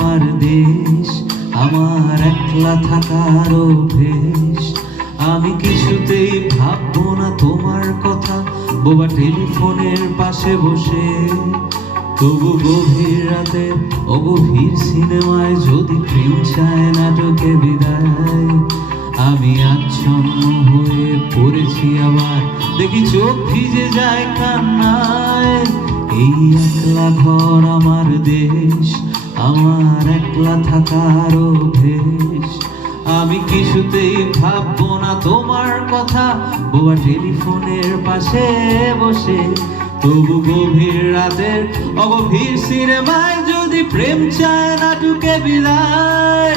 আমার দেশ, আমার একলা থাকার অভ্যেস। আমি কিছুতেই ভাববো না তোমার কথা, বোবা টেলিফোনের পাশে বসে। তবু গভীর রাতে অগভীর সিনেমায় যদি প্রেম চায় নাটকে বিদায়, আমি আচ্ছন্ন হয়ে পড়েছি আবার, দেখি চোখ ভিজে যায় কান্নায়। এই একলা ঘর আমার দেশ, আমার একলা থাকার অভ্যেস। আমি কিছুতেই ভাববো না তোমার কথা, বোবা টেলিফোনের পাশে বসে। তবু গভীর রাতের অগভীর সিনেমায় যদি প্রেম চায় নাটকে বিদায়,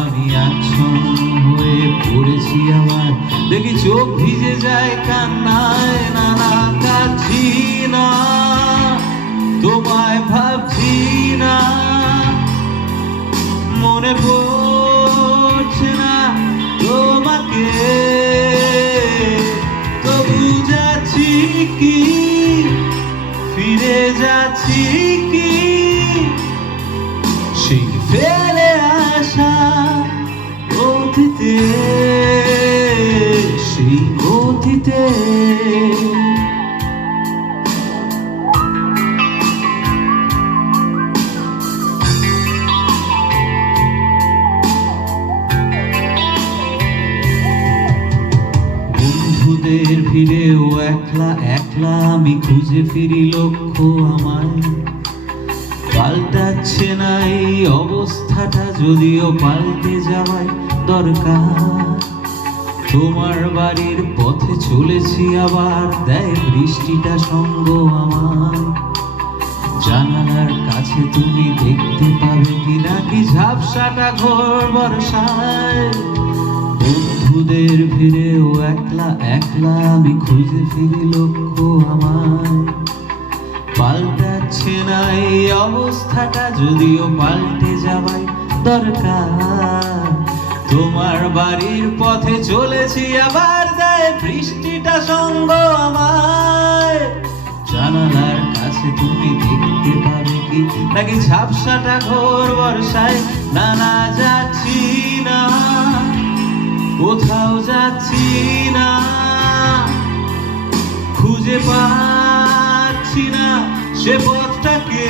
আমি আচ্ছন্ন হয়ে পড়েছি আবার, দেখি চোখ ভিজে যায় কান্নায়। না না, কাঁদছি না, তোমায় ভাবছি না, মনে পড়ছে না তোমাকে। তবু যাচ্ছি কি, ফিরে যাচ্ছি কি সেই ফেলে আসা অতীতে, সেই অতীতে। বন্ধুদের ভিড়েও একলা একলা আমি খুঁজে ফিরি লক্ষ্য আমার। পাল্টাচ্ছে না এই অবস্থাটা, যদিও পাল্টে যাওয়াই দরকার। তোমার বাড়ির পথে চলেছি আবার, দেয় বৃষ্টিটা সঙ্গ আমার। জানালার কাছে তুমি দেখতে পাবে কি নাকি ঝাপসাটা ঘোর বর্ষায়। বন্ধুদের ভিড়েও একলা একলা আমি খুঁজে ফিরি লক্ষ্য আমার। পাল্টাচ্ছে না এই অবস্থাটা, যদিও পাল্টে যাওয়াই দরকার। তোমার বাড়ির পথে চলেছি আবার, দেয় বৃষ্টিটা সঙ্গ আমায়। জানালার কাছে তুমি দেখতে পাবে কি নাকি ঝাপসাটা ঘোর বর্ষায়। না না, যাচ্ছি না, কোথাও যাচ্ছি না, খুঁজে পাচ্ছি না সে পথটাকে।